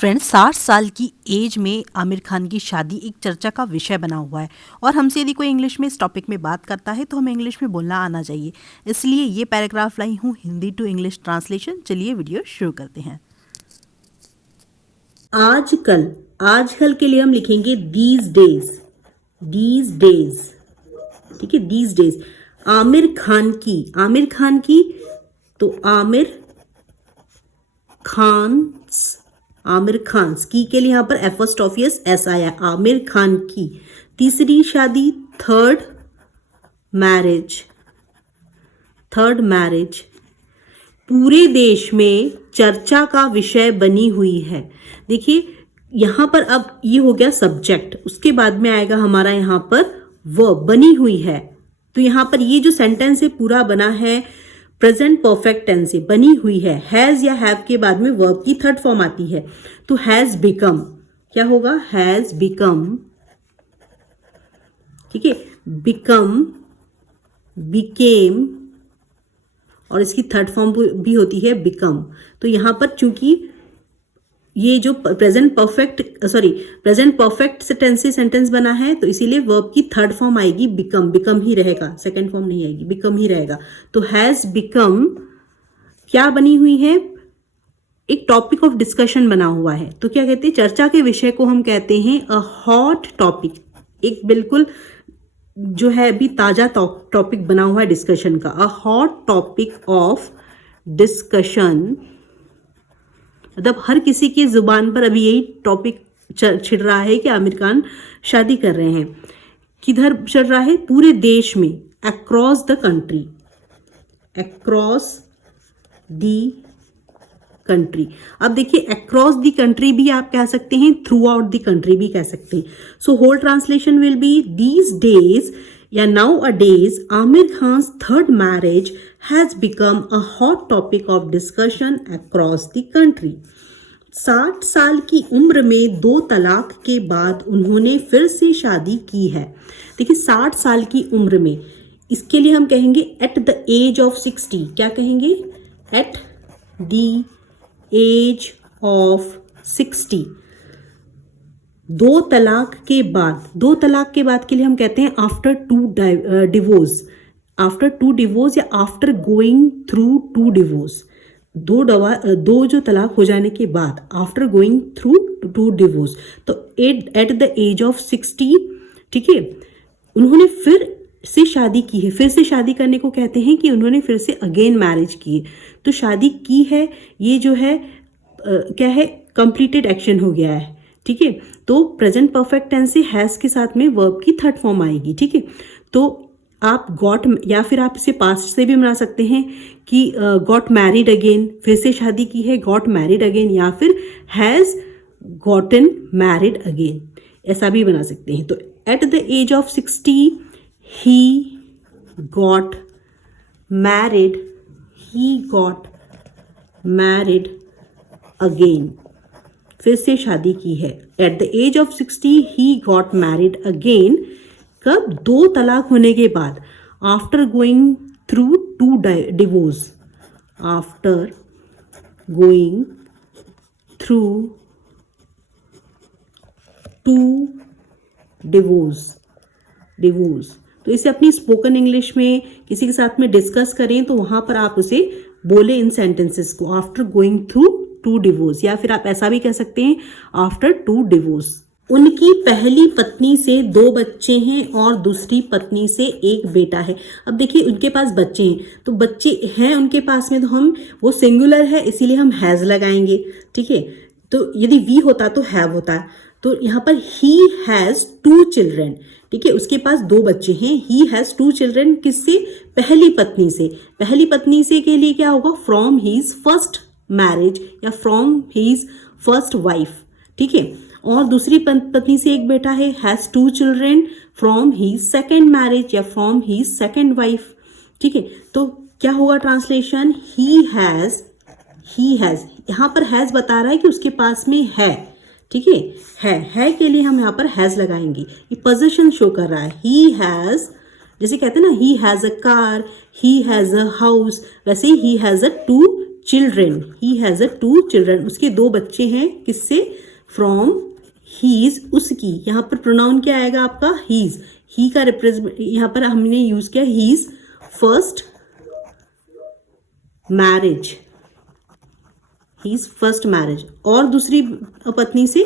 Friends 60 साल की as में आमिर खान की शादी एक चर्चा का विषय बना हुआ है और हमसे यदि कोई इंग्लिश में इस टॉपिक में बात करता है तो हमें इंग्लिश में बोलना आना चाहिए। इसलिए ये पैराग्राफ लाई हूँ हिंदी टू इंग्लिश ट्रांसलेशन। चलिए वीडियो शुरू करते हैं। आजकल, आजकल के लिए हम लिखेंगे दीज डेज, ठीक है। दीज डेज आमिर खान की तो आमिर खान्स की के लिए यहां पर एफोस्टोफियस एस आया। आमिर खान की तीसरी शादी, थर्ड मैरिज पूरे देश में चर्चा का विषय बनी हुई है। देखिए यहां पर अब ये हो गया सब्जेक्ट, उसके बाद में आएगा हमारा यहां पर वर्ब, बनी हुई है। तो यहां पर ये जो सेंटेंस है पूरा बना है प्रेजेंट परफेक्ट टेंस से, बनी हुई है। हैज या हैव के बाद में वर्ब की थर्ड फॉर्म आती है। तो हैज बिकम क्या होगा? हैज बिकम, ठीक है। बिकम, बिकेम और इसकी थर्ड फॉर्म भी होती है बिकम। तो यहां पर चूंकि ये जो प्रेजेंट परफेक्ट टेंस से सेंटेंस बना है तो इसीलिए वर्ब की थर्ड फॉर्म आएगी बिकम ही रहेगा, सेकंड फॉर्म नहीं आएगी, बिकम ही रहेगा। तो हैज बिकम क्या बनी हुई है? एक टॉपिक ऑफ डिस्कशन बना हुआ है। तो क्या कहते हैं? चर्चा के विषय को हम कहते हैं अ हॉट टॉपिक, एक बिल्कुल जो है अभी ताजा टॉपिक बना हुआ है डिस्कशन का। A hot topic of discussion मतलब हर किसी की जुबान पर अभी यही टॉपिक छिड़ रहा है कि आमिर खान शादी कर रहे हैं। किधर चल रहा है? पूरे देश में, अक्रॉस द कंट्री। अब देखिए अक्रॉस द कंट्री भी आप कह सकते हैं, थ्रू आउट द कंट्री भी कह सकते हैं। So whole translation will be these days या nowadays Aamir Khan's third marriage has become a hot topic of discussion across the country. 60 साल की उम्र में 2 तलाक के बाद उन्होंने फिर से शादी की है। देखिए 60 साल की उम्र में, इसके लिए हम कहेंगे एट द एज ऑफ 60। क्या कहेंगे? Eight the age of 60। 2 तलाक के बाद के लिए हम कहते हैं आफ्टर 2 डिवोर्स, आफ्टर 2 डिवोर्स या आफ्टर गोइंग थ्रू 2 डिवोर्स। दो जो तलाक हो जाने के बाद, आफ्टर गोइंग थ्रू 2 डिवोर्स। तो एट द एज ऑफ 60, ठीक है, उन्होंने फिर से शादी की है। फिर से शादी करने को कहते हैं कि उन्होंने फिर से अगेन मैरिज की है। तो शादी की है, ये जो है क्या है? कंप्लीटेड एक्शन हो गया है, ठीक है। तो प्रेजेंट परफेक्ट टेंस से हैज के साथ में वर्ब की थर्ड फॉर्म आएगी, ठीक है। तो आप गॉट, या फिर आप इसे पास्ट से भी बना सकते हैं कि गॉट मैरिड अगेन, फिर से शादी की है, गॉट मैरिड अगेन, या फिर हैज़ गॉटन मैरिड अगेन, ऐसा भी बना सकते हैं। तो at the age of 60 he got married again, फिर से शादी की है। At the age of 60 he got married again. कब? 2 तलाक होने के बाद, after going through 2 divorce, after going through 2 divorce. तो इसे अपनी स्पोकन इंग्लिश में किसी के साथ में डिस्कस करें तो वहां पर आप उसे बोले इन सेंटेंसेस को, आफ्टर गोइंग थ्रू 2 डिवोर्स, या फिर आप ऐसा भी कह सकते हैं आफ्टर 2 डिवोर्स। उनकी पहली पत्नी से 2 बच्चे हैं और दूसरी पत्नी से 1 बेटा है। अब देखिए उनके पास बच्चे हैं, तो बच्चे हैं उनके पास में, तो हम वो सिंगुलर है इसीलिए हम हैज लगाएंगे, ठीक है। तो यदि वी होता तो हैव होता। तो यहाँ पर ही हैज 2 चिल्ड्रन, ठीक है, उसके पास 2 बच्चे हैं। ही हैज 2 चिल्ड्रन, किससे? पहली पत्नी से। पहली पत्नी से के लिए क्या होगा? फ्रॉम हीज फर्स्ट मैरिज या फ्रॉम हीज फर्स्ट वाइफ, ठीक है। और दूसरी पत्नी से 1 बेटा है, has 2 children from his second marriage या फ्रॉम हीज सेकेंड वाइफ, ठीक है। तो क्या होगा ट्रांसलेशन? ही हैज, यहां पर हैज बता रहा है कि उसके पास में है, ठीक है के लिए हम यहाँ पर हैज लगाएंगे। ये पोजीशन शो कर रहा है। ही हैज, जैसे कहते हैं ना, he has a car, he has a house, वैसे he has a 2 children, he has a 2 children, उसके 2 बच्चे हैं, किससे, फ्रॉम हीज, उसकी, यहाँ पर प्रोनाउन क्या आएगा आपका, हीज, ही का रिप्रेजेंट यहाँ पर हमने यूज किया his first marriage, his first marriage, और दूसरी पत्नी से,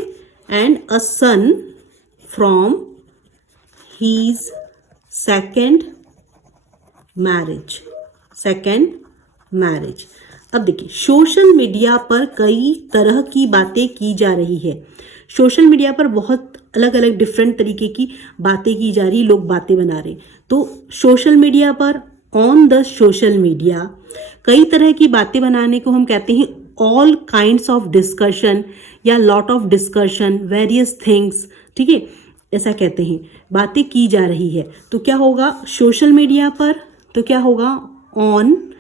and a son from his second marriage, second marriage. अब देखिए सोशल मीडिया पर कई तरह की बातें की जा रही है, सोशल मीडिया पर बहुत अलग अलग डिफरेंट तरीके की बातें की जा रही, लोग बातें बना रहे, तो सोशल मीडिया पर, ऑन द सोशल मीडिया कई तरह की बातें बनाने को हम कहते हैं ऑल काइंड्स ऑफ डिस्कशन या lot of discussion, various things, ठीक है, ऐसा कहते हैं, बातें की जा रही है। तो क्या होगा सोशल मीडिया पर, तो क्या होगा ऑन,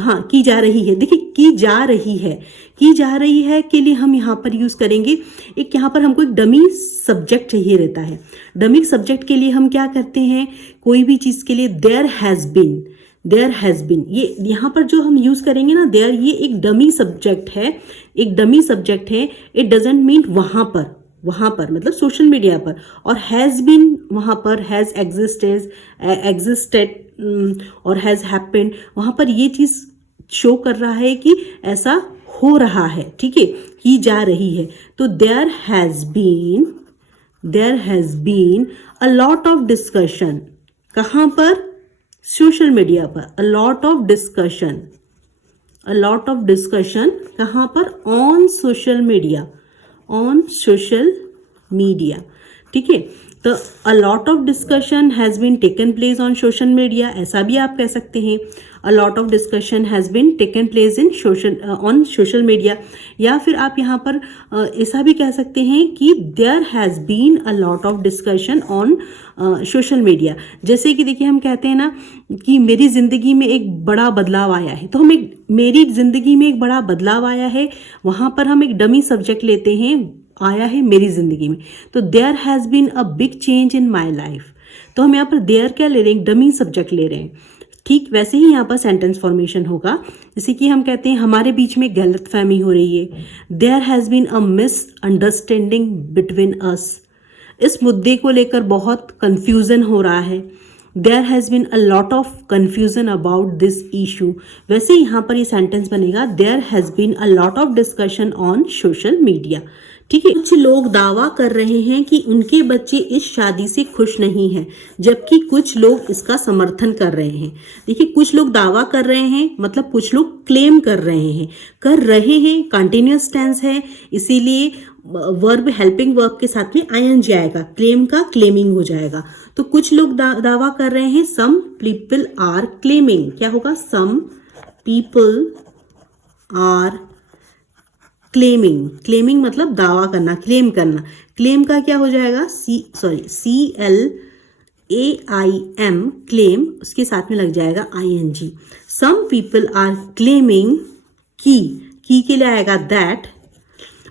हाँ की जा रही है, देखिए की जा रही है, की जा रही है के लिए हम यहाँ पर यूज़ करेंगे एक, यहाँ पर हमको एक डमी सब्जेक्ट चाहिए रहता है, डमी सब्जेक्ट के लिए हम क्या करते हैं, कोई भी चीज़ के लिए there has been, there has been, ये यहाँ पर जो हम यूज़ करेंगे ना देयर, ये एक डमी सब्जेक्ट है, एक डमी सब्जेक्ट है, इट डजेंट मीन वहाँ पर, वहाँ पर मतलब सोशल मीडिया पर, और हैज़ बीन वहाँ पर, हैज़ एग्जिस्टेड और हैज़ हैपेंड, वहाँ पर ये चीज़ शो कर रहा है कि ऐसा हो रहा है, ठीक है, की जा रही है। तो there has been a lot of discussion, कहाँ पर, सोशल मीडिया पर, a lot of discussion, a lot of discussion कहाँ पर, on social media, on social media, ठीक है, तो a lot of discussion has been taken place on social media, ऐसा भी आप कह सकते हैं, a lot of discussion has been taken place in on social media, या फिर आप यहाँ पर ऐसा भी कह सकते हैं कि there has been a lot of discussion on social media. जैसे कि देखिए हम कहते हैं ना कि मेरी ज़िंदगी में एक बड़ा बदलाव आया है, तो हम एक, मेरी ज़िंदगी में एक बड़ा बदलाव आया है, वहाँ पर हम एक डमी सब्जेक्ट लेते हैं, आया है मेरी ज़िंदगी में, तो there has been a big change in my life, तो हम यहाँ पर देयर क्या ले रहे हैं, डमी सब्जेक्ट ले रहे हैं, ठीक वैसे ही यहाँ पर सेंटेंस फॉर्मेशन होगा, जैसे कि हम कहते हैं हमारे बीच में गलतफहमी हो रही है, there has been a misunderstanding between us, इस मुद्दे को लेकर बहुत कन्फ्यूज़न हो रहा है, there has been a lot of confusion about this issue, वैसे यहाँ पर ये सेंटेंस बनेगा there has been a lot of discussion on social media, ठीक है। कुछ लोग दावा कर रहे हैं कि उनके बच्चे इस शादी से खुश नहीं हैं, जबकि कुछ लोग इसका समर्थन कर रहे हैं। देखिए कुछ लोग दावा कर रहे हैं मतलब कुछ लोग क्लेम कर रहे हैं, कंटिन्यूअस टेंस है, इसीलिए वर्ब हेल्पिंग वर्ब के साथ में आईएनजी आएगा, क्लेम का क्लेमिंग हो जाएगा। तो कुछ लोग दावा कर रहे हैं, सम पीपल आर क्लेमिंग, क्या होगा, some people are claiming, claiming मतलब दावा करना, क्लेम करना, क्लेम का क्या हो जाएगा, CLAIM, क्लेम, उसके साथ में लग जाएगा ING। Some people are claiming की के लिए आएगा दैट,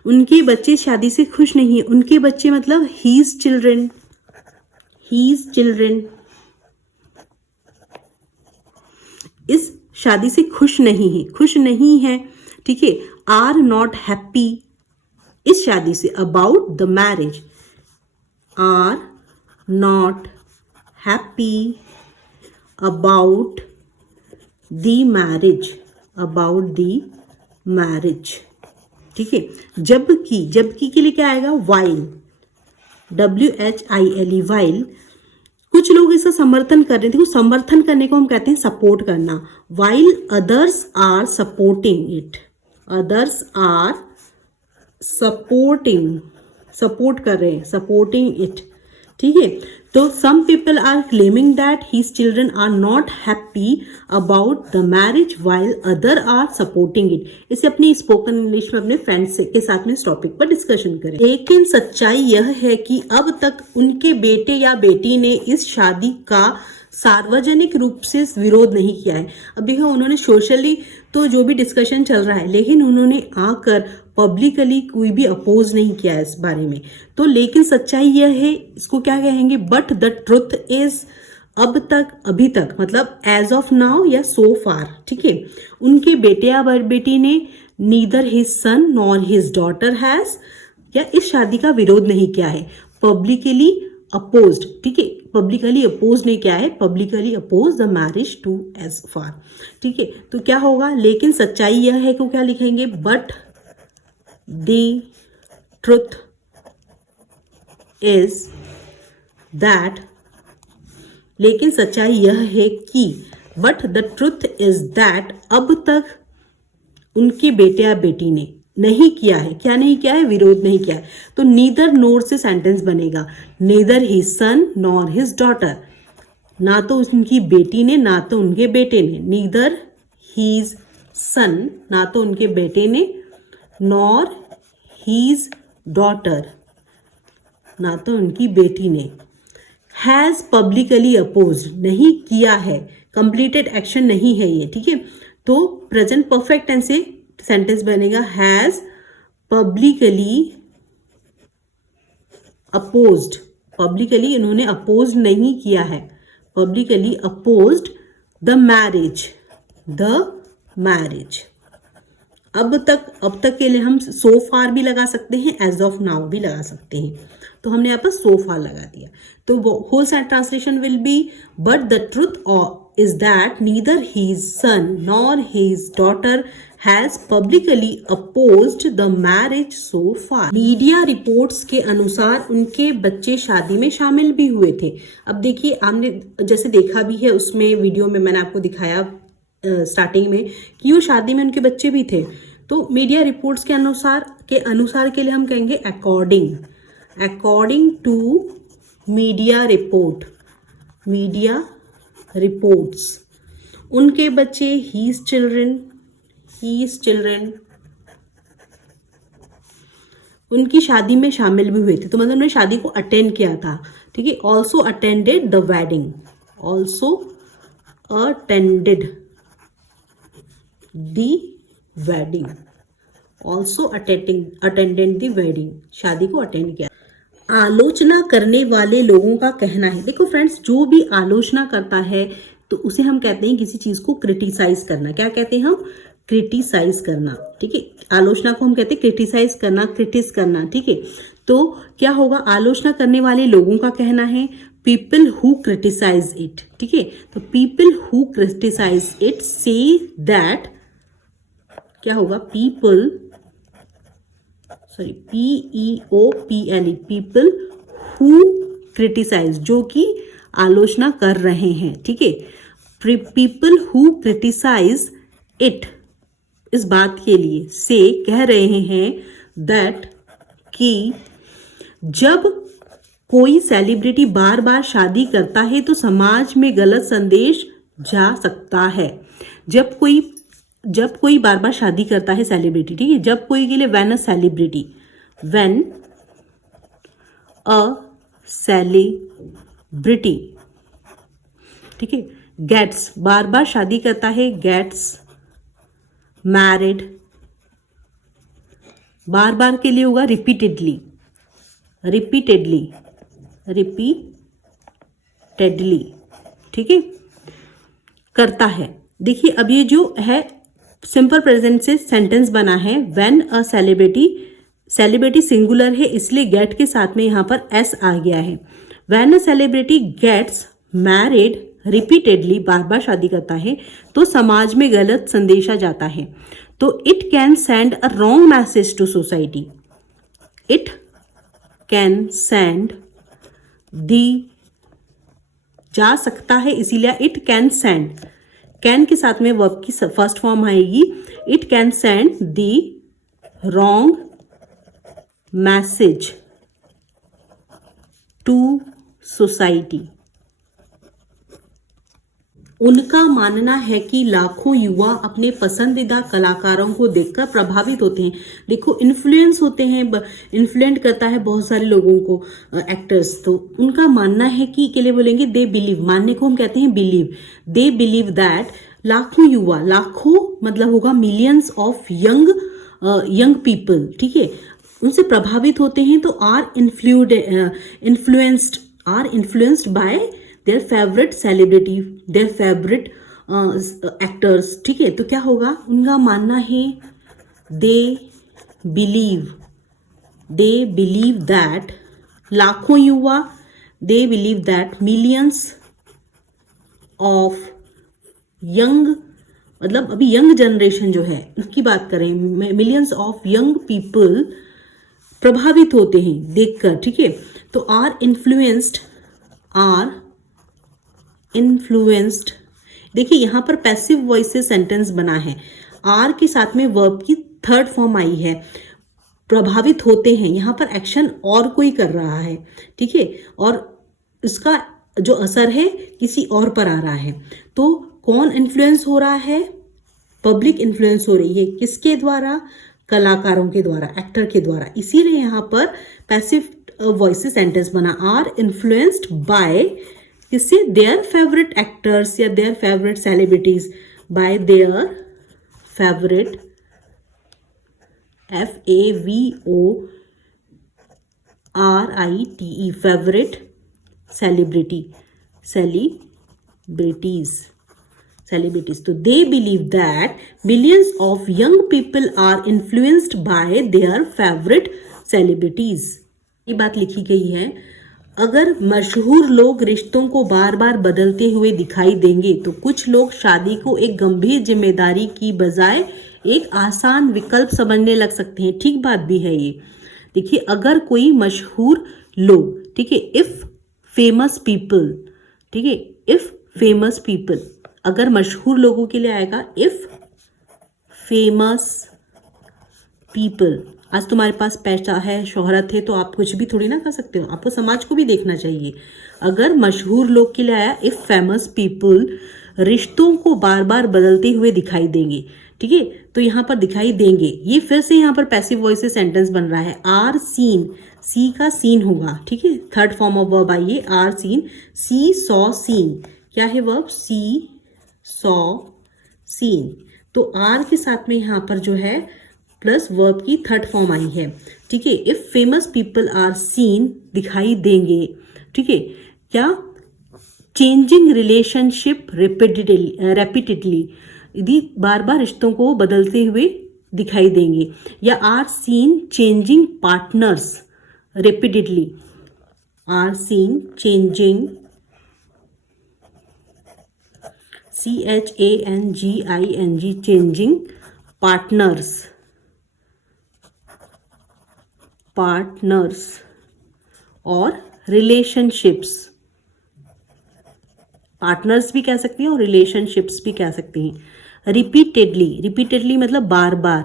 उनके बच्चे शादी से खुश नहीं है, उनके बच्चे मतलब हीज चिल्ड्रेन, इस शादी से खुश नहीं है, ठीक है, आर नॉट हैप्पी, इस शादी से, about the marriage, are not happy about the marriage, ठीक है। जबकि के लिए क्या आएगा, वाइल, WHILE, वाइल, कुछ लोग इसका समर्थन कर रहे थे, समर्थन करने को हम कहते हैं सपोर्ट करना, while others are supporting it, others are support कर रहे हैं, सपोर्टिंग इट, ठीक है। तो some people are claiming that his children are not happy about the marriage while other are supporting it. इसे अपनी स्पोकन इंग्लिश में अपने फ्रेंड्स के साथ में इस टॉपिक पर डिस्कशन करें। लेकिन सच्चाई यह है कि अब तक उनके बेटे या बेटी ने इस शादी का सार्वजनिक रूप से विरोध नहीं किया है। अब देखो उन्होंने सोशली तो जो भी डिस्कशन चल रहा है, लेकिन उन्होंने आकर पब्लिकली कोई भी अपोज नहीं किया इस बारे में। तो लेकिन सच्चाई यह है, इसको क्या कहेंगे, बट द ट्रुथ इज, अब तक, अभी तक मतलब एज ऑफ नाउ या सो फार, ठीक है, उनके बेटे या बेटी ने neither his son nor his daughter has, या इस शादी का विरोध नहीं किया है, पब्लिकली अपोज्ड, ठीक है, पब्लिकली अपोज नहीं किया है, publicly oppose the marriage to as far, ठीक है। तो क्या होगा, लेकिन सच्चाई यह है कि क्या लिखेंगे, but the truth is that, लेकिन सच्चाई यह है कि, but the truth is that, अब तक उनके बेटे या बेटी ने नहीं किया है, क्या नहीं किया है, विरोध नहीं किया है। तो नीदर नोर से सेंटेंस बनेगा, neither his son nor his daughter, ना तो उनकी बेटी ने ना तो उनके बेटे ने, नीदर हीज सन, ना तो उनके बेटे ने, नॉर हीज डॉटर, ना तो उनकी बेटी ने, हैज पब्लिकली अपोज, नहीं किया है, कंप्लीटेड एक्शन नहीं है ये, ठीक है। तो प्रेजेंट परफेक्ट टेंस से सेंटेंस बनेगा, हैज पब्लिकली अपोज्ड, पब्लिकली इन्होंने अपोज नहीं किया है, पब्लिकली अपोज्ड द मैरिज, अब तक के लिए हम सो फार भी लगा सकते हैं, एज ऑफ नाउ भी लगा सकते हैं, तो हमने यहाँ पर सो फार लगा दिया। तो whole translation will be, but the truth is that neither his son nor his daughter has publicly opposed the marriage so far. Media reports के अनुसार उनके बच्चे शादी में शामिल भी हुए थे। अब देखिए, हमने जैसे देखा भी है उसमें वीडियो में मैंने आपको दिखाया स्टार्टिंग में कि वो शादी में उनके बच्चे भी थे। तो मीडिया रिपोर्ट्स के अनुसार के लिए हम कहेंगे अकॉर्डिंग टू मीडिया रिपोर्ट्स, उनके बच्चे हीज चिल्ड्रन उनकी शादी में शामिल भी हुए थे, तो मतलब उन्होंने शादी को अटेंड किया था, ठीक है। ऑल्सो अटेंडेड द वेडिंग, शादी को अटेंड किया। आलोचना करने वाले लोगों का कहना है, देखो फ्रेंड्स, जो भी आलोचना करता है तो उसे हम कहते हैं किसी चीज को क्रिटिसाइज करना। क्या कहते हैं हम? क्रिटिसाइज करना, ठीक है। आलोचना को हम कहते हैं क्रिटिसाइज करना, क्रिटिस करना, ठीक है। तो क्या होगा, आलोचना करने वाले लोगों का कहना है पीपल हु क्रिटिसाइज इट, ठीक है। तो people who criticize it say that, क्या होगा, पीपल हु क्रिटिसाइज, जो कि आलोचना कर रहे हैं, ठीक है। पीपल हु क्रिटिसाइज इट, इस बात के लिए से कह रहे हैं दैट, कि जब कोई सेलिब्रिटी बार बार शादी करता है तो समाज में गलत संदेश जा सकता है। जब कोई बार बार शादी करता है सेलिब्रिटी, ठीक है, जब कोई के लिए व्हेन अ सेलिब्रिटी ठीक है, गेट्स, बार बार शादी करता है, गेट्स मैरिड, बार बार के लिए होगा रिपीटेडली, ठीक है, करता है। देखिए, अब ये जो है सिंपल प्रेजेंट से सेंटेंस बना है, व्हेन अ सेलिब्रिटी सिंगुलर है इसलिए गेट के साथ में यहाँ पर एस आ गया है। When a celebrity gets married repeatedly, बार बार शादी करता है तो समाज में गलत संदेशा जाता है। तो it can send a wrong message to society, it can send जा सकता है, इसीलिए इट कैन सेंड, कैन के साथ में वर्ब की फर्स्ट फॉर्म आएगी, it can send the wrong message to society. उनका मानना है कि लाखों युवा अपने पसंदीदा कलाकारों को देखकर प्रभावित होते हैं। देखो, इन्फ्लुएंस होते हैं, इन्फ्लुएंट करता है बहुत सारे लोगों को एक्टर्स। तो उनका मानना है कि के लिए बोलेंगे दे बिलीव, मानने को हम कहते हैं बिलीव, दे बिलीव दैट लाखों युवा, लाखों मतलब होगा मिलियंस ऑफ यंग पीपल, ठीक है, उनसे प्रभावित होते हैं। तो are influenced by their favourite celebrity, their favourite actors, ठीक है, तो क्या होगा, उनका मानना है, दे बिलीव दैट, लाखों युवा, they believe that millions of young, मतलब अभी यंग जनरेशन जो है उसकी बात करें, मिलियंस ऑफ यंग पीपल प्रभावित होते हैं देखकर, ठीक है, तो आर इन्फ्लुएंस्ड, देखिए यहाँ पर पैसिव वॉइस से सेंटेंस बना है, आर के साथ में वर्ब की थर्ड फॉर्म आई है, प्रभावित होते हैं, यहाँ पर एक्शन और कोई कर रहा है, ठीक है, और इसका जो असर है किसी और पर आ रहा है, तो कौन इन्फ्लुएंस हो रहा है, पब्लिक इन्फ्लुएंस हो रही है, किसके द्वारा, कलाकारों के द्वारा, एक्टर के द्वारा, इसीलिए यहाँ पर पैसिव वॉइस से सेंटेंस बना, आर इन्फ्लुएंस्ड बाय, किससे, देयर फेवरेट एक्टर्स या their favourite celebrities, bye their favourite, FAVORITE, favourite celebrities. तो they believe that millions of young people are influenced by their favorite celebrities. ये बात लिखी गई है, अगर मशहूर लोग रिश्तों को बार बार बदलते हुए दिखाई देंगे तो कुछ लोग शादी को एक गंभीर जिम्मेदारी की बजाय एक आसान विकल्प समझने लग सकते हैं। ठीक बात भी है ये। देखिए, अगर कोई मशहूर लोग, ठीक है, इफ फेमस पीपल, ठीक है, इफ फेमस पीपल, अगर मशहूर लोगों के लिए आएगा इफ फेमस पीपल। आज तुम्हारे पास पैसा है, शोहरत है, तो आप कुछ भी थोड़ी ना कर सकते हो, आपको समाज को भी देखना चाहिए। अगर मशहूर लोग के लिए आया इफ फेमस पीपल, रिश्तों को बार बार बदलते हुए दिखाई देंगे, ठीक है, तो यहाँ पर दिखाई देंगे, ये फिर से यहाँ पर पैसिव वॉइस से सेंटेंस बन रहा है। आर सीन, सी का सीन होगा, ठीक है, थर्ड फॉर्म ऑफ वर्ब आइए, are seen, see saw seen, क्या है वर्ब, सी सॉ सीन, तो आर के साथ में यहाँ पर जो है प्लस वर्ब की थर्ड फॉर्म आई है, ठीक है। If famous people are seen, दिखाई देंगे, ठीक है, क्या, चेंजिंग रिलेशनशिप रेपिटेडली, यदि बार बार रिश्तों को बदलते हुए दिखाई देंगे, या are seen changing partners repeatedly, are seen changing, CHANGING, changing partners और रिलेशनशिप्स, पार्टनर्स भी कह सकती हैं और रिलेशनशिप्स भी कह सकती हैं। रिपीटेडली मतलब बार बार,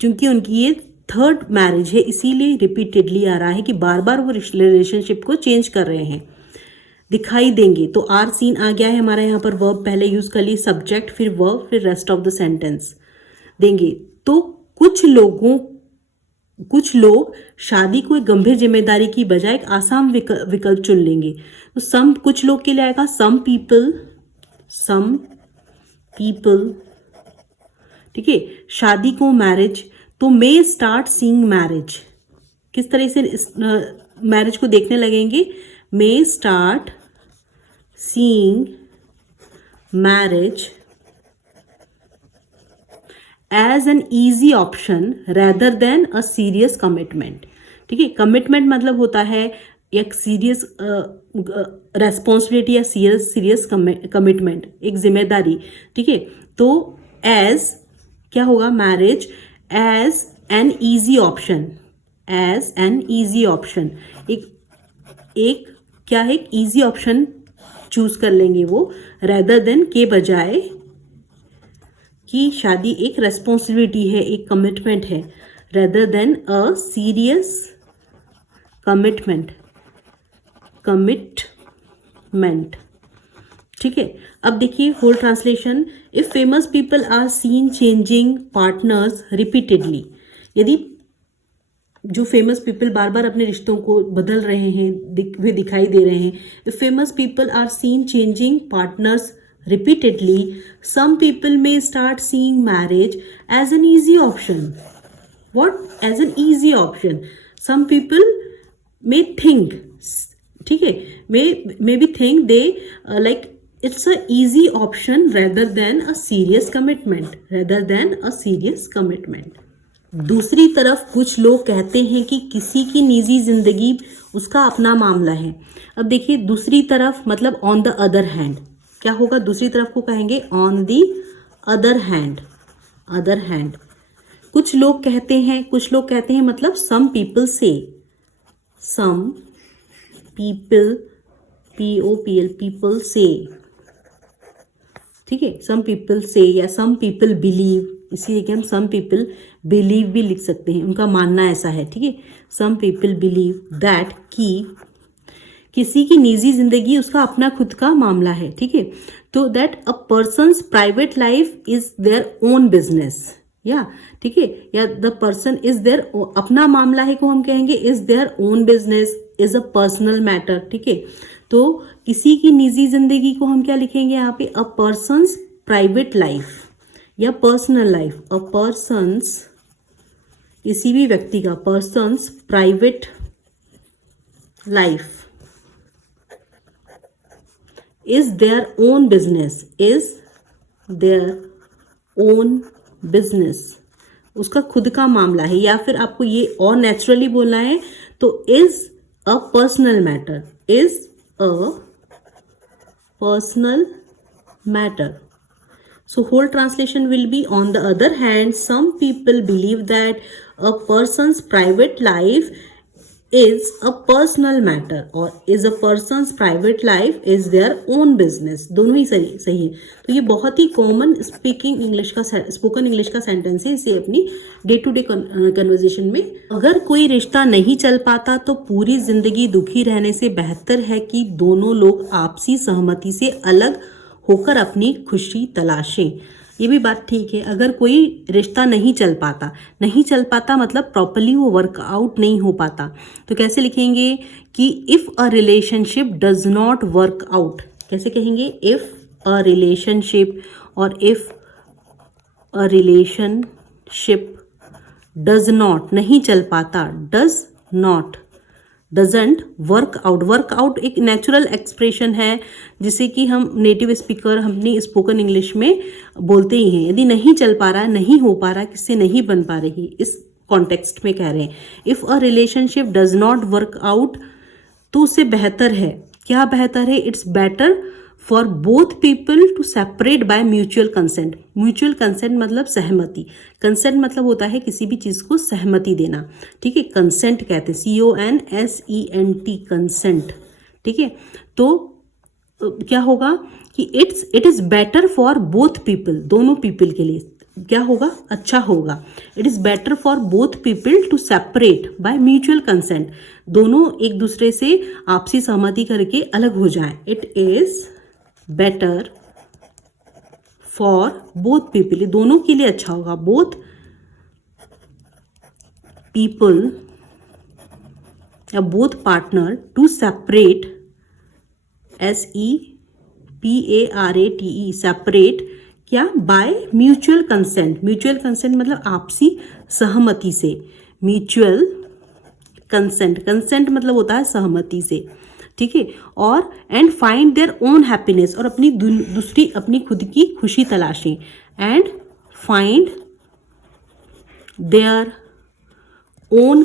क्योंकि उनकी ये थर्ड मैरिज है इसीलिए रिपीटेडली आ रहा है कि बार बार वो रिलेशनशिप को चेंज कर रहे हैं। दिखाई देंगे, तो आर सीन आ गया है हमारा, यहाँ पर वर्ब पहले यूज कर ली, सब्जेक्ट फिर वर्ब फिर रेस्ट ऑफ द सेंटेंस। देंगे तो कुछ लोग शादी को एक गंभीर जिम्मेदारी की बजाय एक आसान विकल्प चुन लेंगे। तो सम, कुछ लोग के लिए आएगा सम पीपल, ठीक है, शादी को मैरिज, तो मे स्टार्ट सीइंग मैरिज, किस तरह से मैरिज को देखने लगेंगे, may start seeing marriage as an easy option rather than a serious commitment. ठीक है, कमिटमेंट मतलब होता है एक सीरियस रेस्पॉन्सिबिलिटी या सीरियस कमिटमेंट, एक जिम्मेदारी। ठीक है, तो एज क्या होगा, marriage as an easy option, as an easy option, एक क्या है, एक ईजी ऑप्शन चूज कर लेंगे वो, रेदर देन के बजाय कि शादी एक रेस्पॉन्सिबिलिटी है, एक कमिटमेंट है, rather than a serious commitment. ठीक है, अब देखिए whole translation. If famous people are seen changing partners repeatedly, यदि जो फेमस पीपल बार बार अपने रिश्तों को बदल रहे हैं, वे दिखाई दे रहे हैं, if famous people are seen changing partners repeatedly, some people may start seeing marriage as an easy option. What? As an easy option. Some people may think ठीक है, may be think they like it's a easy option rather than a serious commitment. दूसरी तरफ कुछ लोग कहते हैं कि किसी की निजी जिंदगी उसका अपना मामला है। अब देखिए दूसरी तरफ मतलब ऑन द अदर हैंड, क्या होगा, दूसरी तरफ को कहेंगे ऑन द अदर हैंड। कुछ लोग कहते हैं मतलब सम पीपल पीपल से, ठीक है, सम पीपल से या सम पीपल बिलीव, इसी जगह हम सम पीपल बिलीव भी लिख सकते हैं, उनका मानना ऐसा है, ठीक है, सम पीपल बिलीव दैट कि किसी की निजी जिंदगी उसका अपना खुद का मामला है, ठीक है, तो that a persons private life is their own business, या ठीक है, या द पर्सन इज देयर, अपना मामला है को हम कहेंगे is their own business, is a personal matter, ठीक है, तो किसी की निजी जिंदगी को हम क्या लिखेंगे यहाँ पे, अ पर्सन्स प्राइवेट लाइफ या पर्सनल लाइफ, अ पर्सन्स किसी भी व्यक्ति का persons private life is their own business, उसका खुद का मामला है, या फिर आपको ये और नेचुरली बोलना है तो is a personal matter. So whole translation will be, on the other hand, some people believe that a person's private life is a personal matter or is a person's private life is their own business। दोनों ही सही है। तो ये बहुत ही common spoken English का sentence है, इसे अपनी डे टू डे कन्वर्जेशन में, अगर कोई रिश्ता नहीं चल पाता तो पूरी जिंदगी दुखी रहने से बेहतर है कि दोनों लोग आपसी सहमति से अलग होकर अपनी खुशी तलाशें। ये भी बात ठीक है, अगर कोई रिश्ता नहीं चल पाता मतलब प्रॉपरली वो वर्कआउट नहीं हो पाता, तो कैसे लिखेंगे कि if a relationship does not work out, कैसे कहेंगे, इफ़ अ रिलेशनशिप, और if a relationship does not नहीं चल पाता, डजंट वर्क आउट एक नेचुरल एक्सप्रेशन है जिसे कि हम नेटिव स्पीकर अपनी स्पोकन इंग्लिश में बोलते ही हैं। यदि नहीं चल पा रहा, नहीं हो पा रहा, किससे नहीं बन पा रही, इस कॉन्टेक्स्ट में कह रहे हैं। If a relationship does not work out, तो उससे बेहतर है, क्या बेहतर है, it's better for both people to separate by mutual consent. Mutual consent मतलब सहमति, कंसेंट मतलब होता है किसी भी चीज़ को सहमति देना, ठीक है, कंसेंट कहते हैं, CONSENT, कंसेंट, ठीक है, तो क्या होगा कि it is better for both people, दोनों पीपल के लिए क्या होगा, अच्छा होगा। It is better for both people to separate by mutual consent, दोनों एक दूसरे से आपसी सहमति करके अलग हो जाएं। It is better for both people, ये दोनों के लिए अच्छा होगा, बोथ पीपल या both partner to separate, SEPARATE, separate, क्या, बाय म्यूचुअल कंसेंट मतलब आपसी सहमति से, म्यूचुअल कंसेंट मतलब होता है सहमति से, ठीक है, और and find their own happiness, और अपनी खुद की खुशी तलाशें, and find their own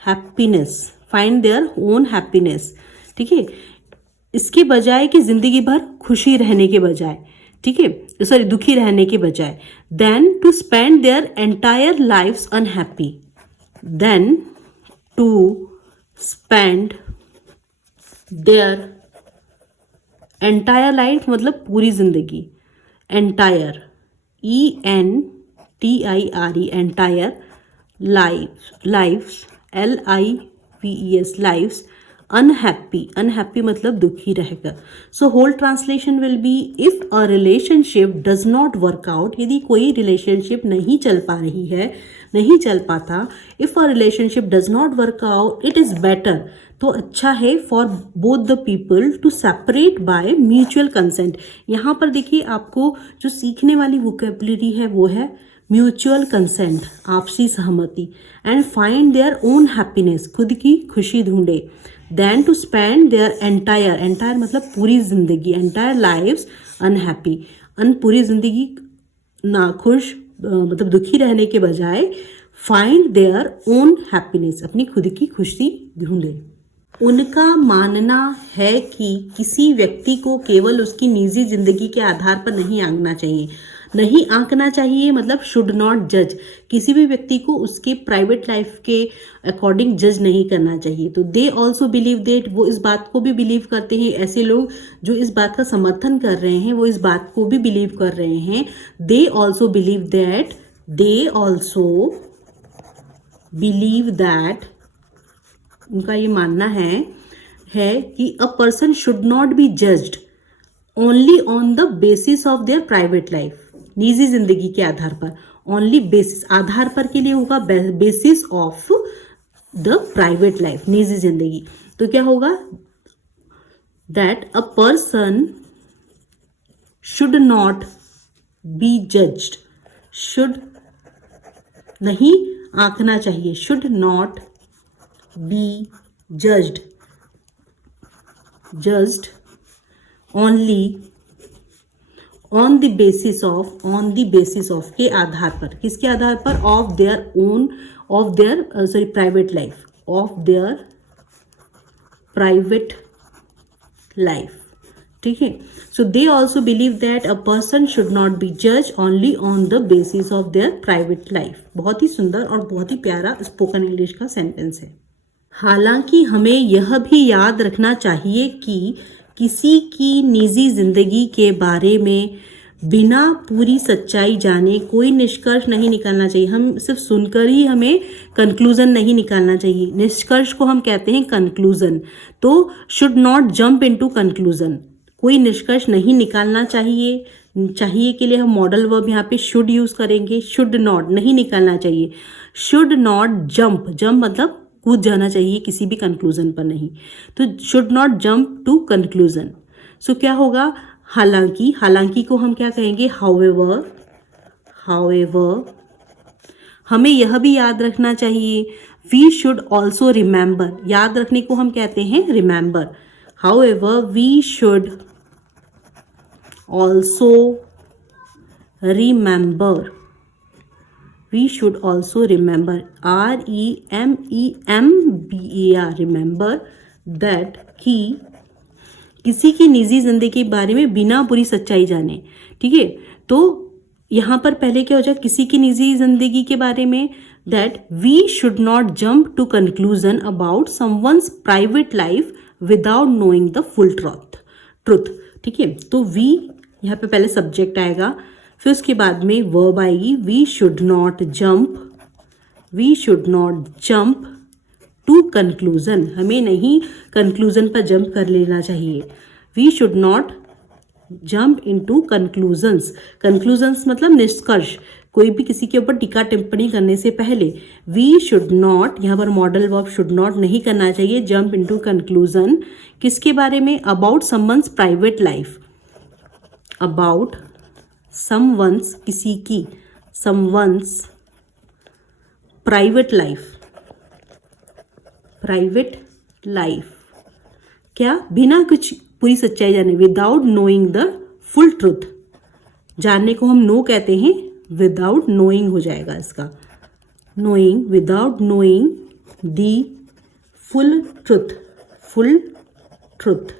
happiness, find their own happiness, ठीक है, इसके बजाय कि जिंदगी भर खुशी रहने के बजाय, ठीक है, सॉरी दुखी रहने के बजाय, than to spend their entire lives unhappy, than to spend their entire life मतलब पूरी जिंदगी, entire ENTIRE, entire lives LIVES, lives unhappy मतलब दुखी रहकर। So whole translation will be, if a relationship does not work out, यदि कोई relationship नहीं चल पा रही है, नहीं चल पाता, if a relationship does not work out, it is better, तो अच्छा है, for both the people to separate by mutual consent. यहाँ पर देखिए आपको जो सीखने वाली वोकेबुलरी है वो है म्यूचुअल कंसेंट, आपसी सहमति, and find their own happiness, खुद की खुशी ढूंढे, than to spend their entire मतलब पूरी जिंदगी, एंटायर लाइव्स अनहैप्पी, पूरी जिंदगी नाखुश मतलब दुखी रहने के बजाय फाइंड देयर ओन हैप्पीनेस, अपनी खुद की खुशी ढूंढे। उनका मानना है कि किसी व्यक्ति को केवल उसकी निजी जिंदगी के आधार पर नहीं आंकना चाहिए मतलब शुड नॉट जज, किसी भी व्यक्ति को उसके प्राइवेट लाइफ के अकॉर्डिंग जज नहीं करना चाहिए। तो दे ऑल्सो बिलीव दैट, वो इस बात को भी बिलीव करते हैं, ऐसे लोग जो इस बात का समर्थन कर रहे हैं वो इस बात को भी बिलीव कर रहे हैं, दे ऑल्सो बिलीव दैट, उनका ये मानना है कि अ person should not B judged only on the basis of their private life, निजी जिंदगी के आधार पर, ओनली बेसिस, आधार पर के लिए होगा basis of the private life, निजी जिंदगी। तो क्या होगा, that a person should not B judged, should नहीं आंकना चाहिए, should not be judged only on the basis of के आधार पर, किसके आधार पर, प्राइवेट लाइफ, ठीक है। So they also believe that a person should not be जज only on the basis of their private life. बहुत ही सुंदर और बहुत ही प्यारा स्पोकन इंग्लिश का सेंटेंस है। हालांकि हमें यह भी याद रखना चाहिए कि किसी की निजी जिंदगी के बारे में बिना पूरी सच्चाई जाने कोई निष्कर्ष नहीं निकालना चाहिए। हम सिर्फ सुनकर ही हमें कंक्लूजन नहीं निकालना चाहिए, निष्कर्ष को हम कहते हैं कंक्लूजन। तो should not jump into conclusion, कोई निष्कर्ष नहीं निकालना चाहिए के लिए हम मॉडल वर्ब यहाँ पे शुड यूज करेंगे, शुड नॉट नहीं निकालना चाहिए, शुड नॉट जंप मतलब कूद जाना चाहिए किसी भी कंक्लूजन पर नहीं, तो should not jump to conclusion. So क्या होगा, हालांकि को हम क्या कहेंगे, हाउएवर। हमें यह भी याद रखना चाहिए, वी शुड ऑल्सो रिमेंबर, याद रखने को हम कहते हैं remember. However we should also remember, we should also remember, REMEMBER, remember that, कि किसी की निजी जिंदगी के बारे में बिना पूरी सच्चाई जाने, ठीक है। तो यहाँ पर पहले क्या हो जाए, किसी की निजी जिंदगी के बारे में, that we should not jump to conclusion about someone's private life without knowing the full truth, ठीक है। तो we यहाँ पे पहले सब्जेक्ट आएगा, फिर उसके बाद में वर्ब आएगी, we should not jump to conclusion, हमें नहीं कंक्लूजन पर जंप कर लेना चाहिए। We should not jump into conclusions मतलब निष्कर्ष, कोई भी किसी के ऊपर टीका टिप्पणी करने से पहले वी शुड नॉट, यहाँ पर मॉडल वर्ब शुड नॉट नहीं करना चाहिए, जंप इनटू कंक्लूजन किसके बारे में, about someone's private life, about someone's किसी की, समवन्स प्राइवेट लाइफ, क्या, बिना कुछ पूरी सच्चाई जाने, without knowing the full truth, जानने को हम नो कहते हैं, विदाउट नोइंग हो जाएगा इसका, knowing, without knowing the full truth,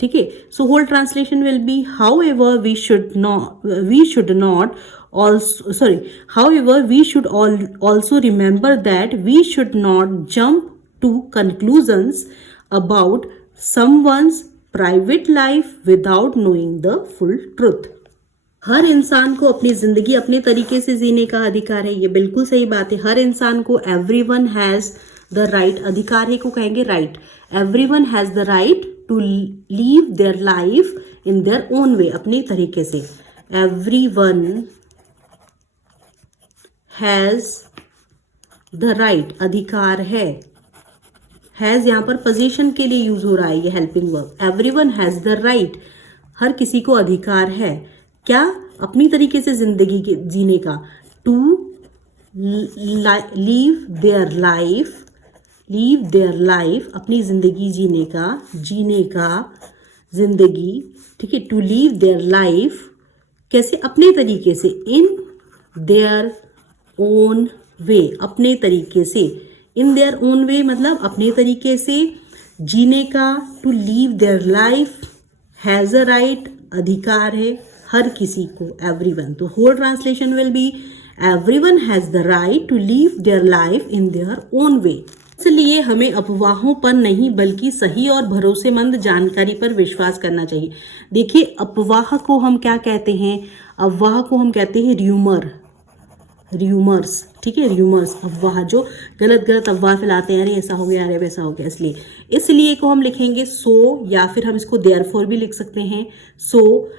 ठीक है। So whole translation will be, however we should also remember that we should not jump to conclusions about someone's private life without knowing the full truth. हर इंसान को अपनी जिंदगी अपने तरीके से जीने का अधिकार है, ये बिल्कुल सही बात है। हर इंसान को, एवरीवन हैज द राइट, अधिकार है को कहेंगे right, everyone has the right to live their life in their own way, अपने तरीके से। एवरीवन हैज द राइट, अधिकार हैज यहाँ पर पोजीशन के लिए यूज हो रहा है ये helping verb. Everyone has the right, हर किसी को अधिकार है क्या, अपनी तरीके से जिंदगी जीने का, टू लीव देयर लाइफ, अपनी ज़िंदगी जीने का ज़िंदगी, ठीक है, टू लीव देयर लाइफ, कैसे, अपने तरीके से, इन देयर ओन वे, अपने तरीके से, इन देयर ओन वे मतलब अपने तरीके से जीने का, to live their life, has a right, अधिकार है हर किसी को, एवरीवन। तो whole translation will be everyone has the right to live their life in their own way. इसलिए हमें अफवाहों पर नहीं बल्कि सही और भरोसेमंद जानकारी पर विश्वास करना चाहिए। देखिए, अफवाह को हम क्या कहते हैं? अफवाह को हम कहते हैं र्यूमर्स, ठीक है, र्यूमर्स, अफवाह, जो गलत अफवाह फैलाते हैं, अरे ऐसा हो गया, अरे वैसा हो गया। इसलिए को हम लिखेंगे सो, या फिर हम इसको देयरफॉर भी लिख सकते हैं। सो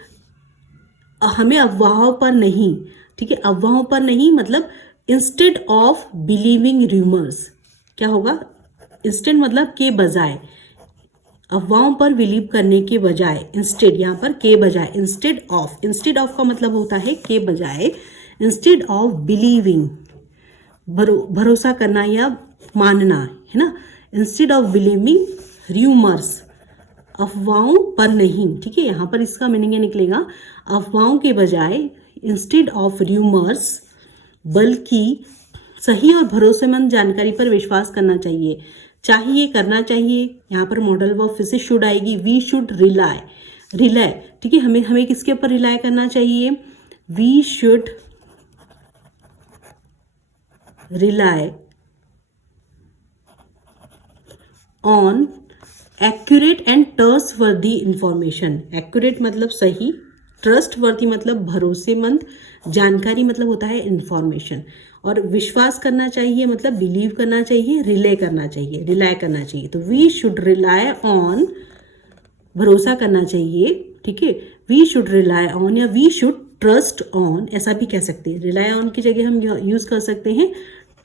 हमें अफवाहों पर नहीं, ठीक है, अफवाहों पर नहीं मतलब इंस्टेड ऑफ बिलीविंग र्यूमर्स, क्या होगा? इंस्टेड मतलब के बजाय, अफवाहों पर बिलीव करने के बजाय, इंस्टेड यहाँ पर के बजाय, इंस्टेड ऑफ का मतलब होता है के बजाय, इंस्टेड ऑफ बिलीविंग, भरोसा करना या मानना, है ना, इंस्टेड ऑफ बिलीविंग र्यूमर्स, अफवाहों पर नहीं, ठीक है, यहाँ पर इसका मीनिंग ये निकलेगा, अफवाहों के बजाय, इंस्टेड ऑफ र्यूमर्स, बल्कि सही और भरोसेमंद जानकारी पर विश्वास करना चाहिए। करना चाहिए, यहाँ पर मॉडल वर्ब फिर से शुड आएगी, वी शुड रिलाई, ठीक है, हमें किसके ऊपर रिलाई करना चाहिए? We should rely on accurate and trustworthy information. Accurate मतलब सही, ट्रस्टवर्दी मतलब भरोसेमंद, जानकारी मतलब होता है इंफॉर्मेशन, और विश्वास करना चाहिए मतलब बिलीव करना चाहिए, रिलाई करना चाहिए। तो वी शुड रिलाई ऑन, भरोसा करना चाहिए, ठीक है, वी शुड रिलाई ऑन या वी शुड ट्रस्ट ऑन, ऐसा भी कह सकते हैं। रिलाई ऑन की जगह हम यूज कर सकते हैं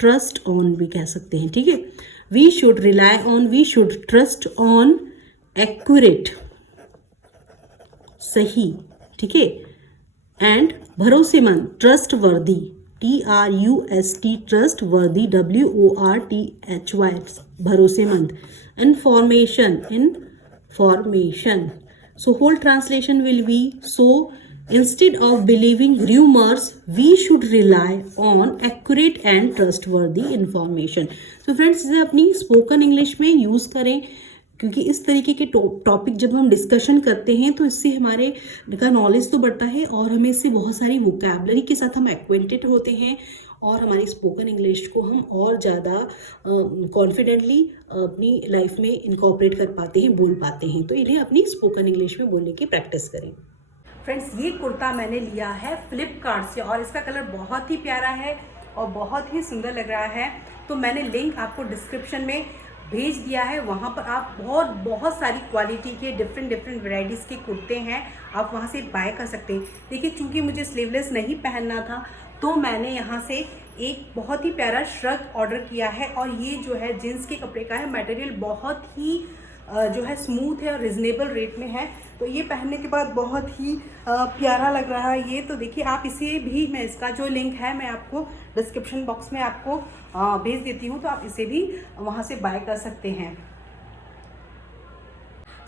ट्रस्ट ऑन भी कह सकते हैं, ठीक है। We should rely on, we should trust on accurate, सही, ठीक है, एंड भरोसेमंद, ट्रस्टवर्दी, TRUST, ट्रस्टवर्दी, WORTHY, भरोसेमंद, information. So whole translation will be, so instead of believing rumors, we should rely on accurate and trustworthy information. So friends, इसे अपनी spoken English में use करें, क्योंकि इस तरीके के टॉपिक जब हम डिस्कशन करते हैं तो इससे हमारे का नॉलेज तो बढ़ता है, और हमें इससे बहुत सारी वोकैबलरी के साथ हम एक्वेंटेड होते हैं, और हमारी स्पोकन इंग्लिश को हम और ज़्यादा कॉन्फिडेंटली अपनी लाइफ में इनकॉर्पोरेट कर पाते हैं, बोल पाते हैं। तो इन्हें अपनी स्पोकन इंग्लिश में बोलने की प्रैक्टिस करें। फ्रेंड्स, ये कुर्ता मैंने लिया है फ्लिपकार्ट से, और इसका कलर बहुत ही प्यारा है और बहुत ही सुंदर लग रहा है। तो मैंने लिंक आपको डिस्क्रिप्शन में भेज दिया है, वहाँ पर आप बहुत सारी क्वालिटी के डिफरेंट वैराइटीज़ के कुर्ते हैं, आप वहाँ से बाय कर सकते हैं। देखिए, चूँकि मुझे स्लीवलेस नहीं पहनना था तो मैंने यहाँ से एक बहुत ही प्यारा श्रग ऑर्डर किया है, और ये जो है जीन्स के कपड़े का है, मटेरियल बहुत ही जो है स्मूथ है और रिजनेबल रेट में है। तो ये पहनने के बाद बहुत ही प्यारा लग रहा है ये। तो देखिए, आप इसे भी, मैं इसका जो लिंक है मैं आपको डिस्क्रिप्शन बॉक्स में आपको भेज देती हूँ, तो आप इसे भी वहाँ से बाय कर सकते हैं।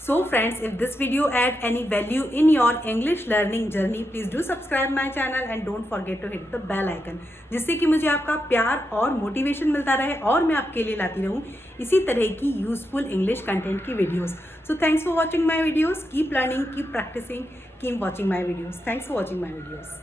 So friends, if this video add any value in your English learning journey, please do subscribe my channel and don't forget to hit the bell icon, जिससे कि मुझे आपका प्यार और मोटिवेशन मिलता रहे और मैं आपके लिए लाती रहूँ इसी तरह की यूजफुल इंग्लिश कंटेंट की videos. So thanks for watching my videos. Keep learning, keep practicing, keep watching my videos. Thanks for watching my videos.